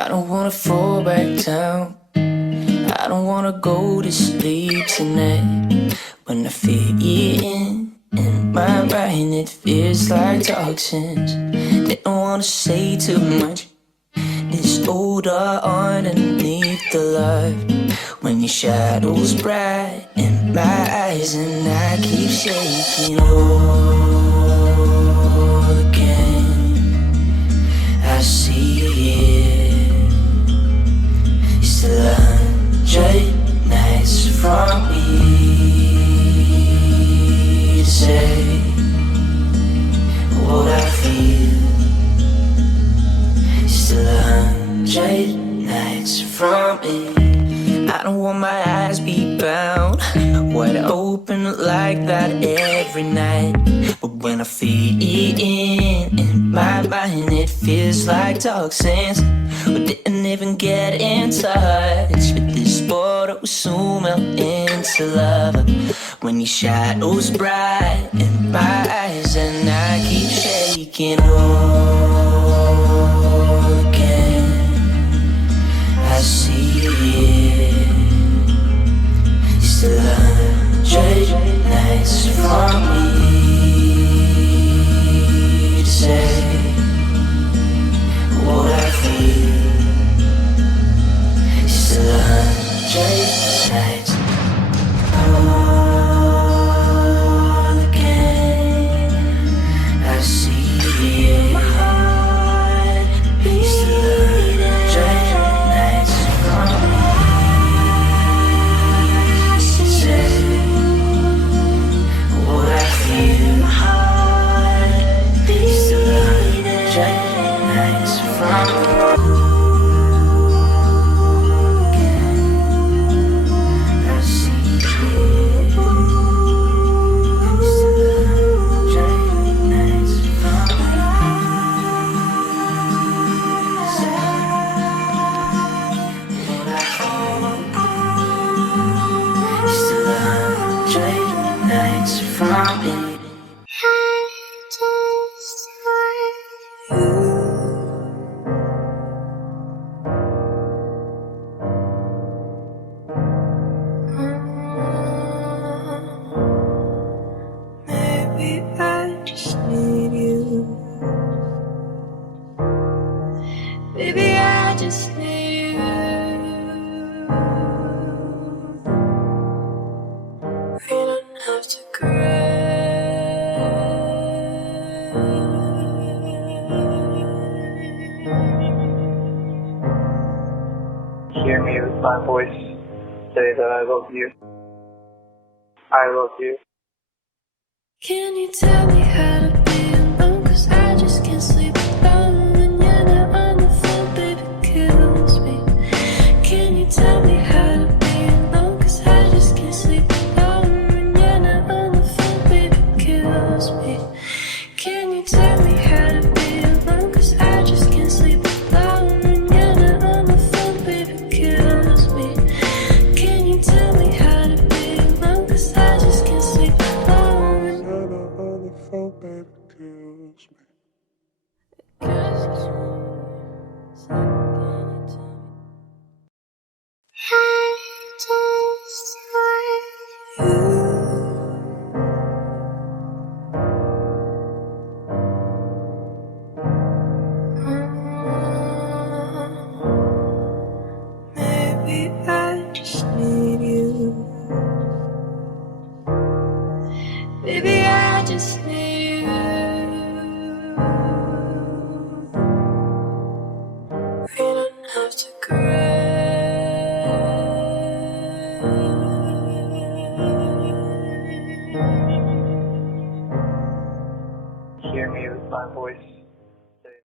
I don't wanna fall back down. I don't wanna go to sleep tonight. When I feel it in my mind, it feels like toxins. They don't wanna say too much. This odor underneath the light. When your shadow's bright in my eyes and I keep shaking all again. I see it. You're still 100 nights from me to say what I feel. You're still 100 nights from me. I don't want my eyes be bound, wide open like that every night. But when I feel it in my mind, it feels like toxins. We didn't even get in touch, but this water will soon melt into lava. When your shadow's bright in my eyes and I keep shaking all again. I see it. Still 100 nights from me to say what I feel. Still 100 nights all again. I see it. My heart beats. Still 100 nights from me. Baby, I just need you. We don't have to cry. Hear me with my voice, say that I love you. I love you. Can you tell me how to be alone? 'Cause I just can't sleep alone. When you're not on the phone, baby, kills me. Can you tell me how to be alone? 'Cause I just can't sleep alone. When you're not on the phone, baby, kills me. Can you tell me how to be alone? 'Cause I just can't sleep alone. When you're not on the phone, baby, kills me. Can you tell me how to be alone? 'Cause I just can't sleep alone. Maybe I just need you. Baby, I just need you. We don't have to cry. Hear me with my voice,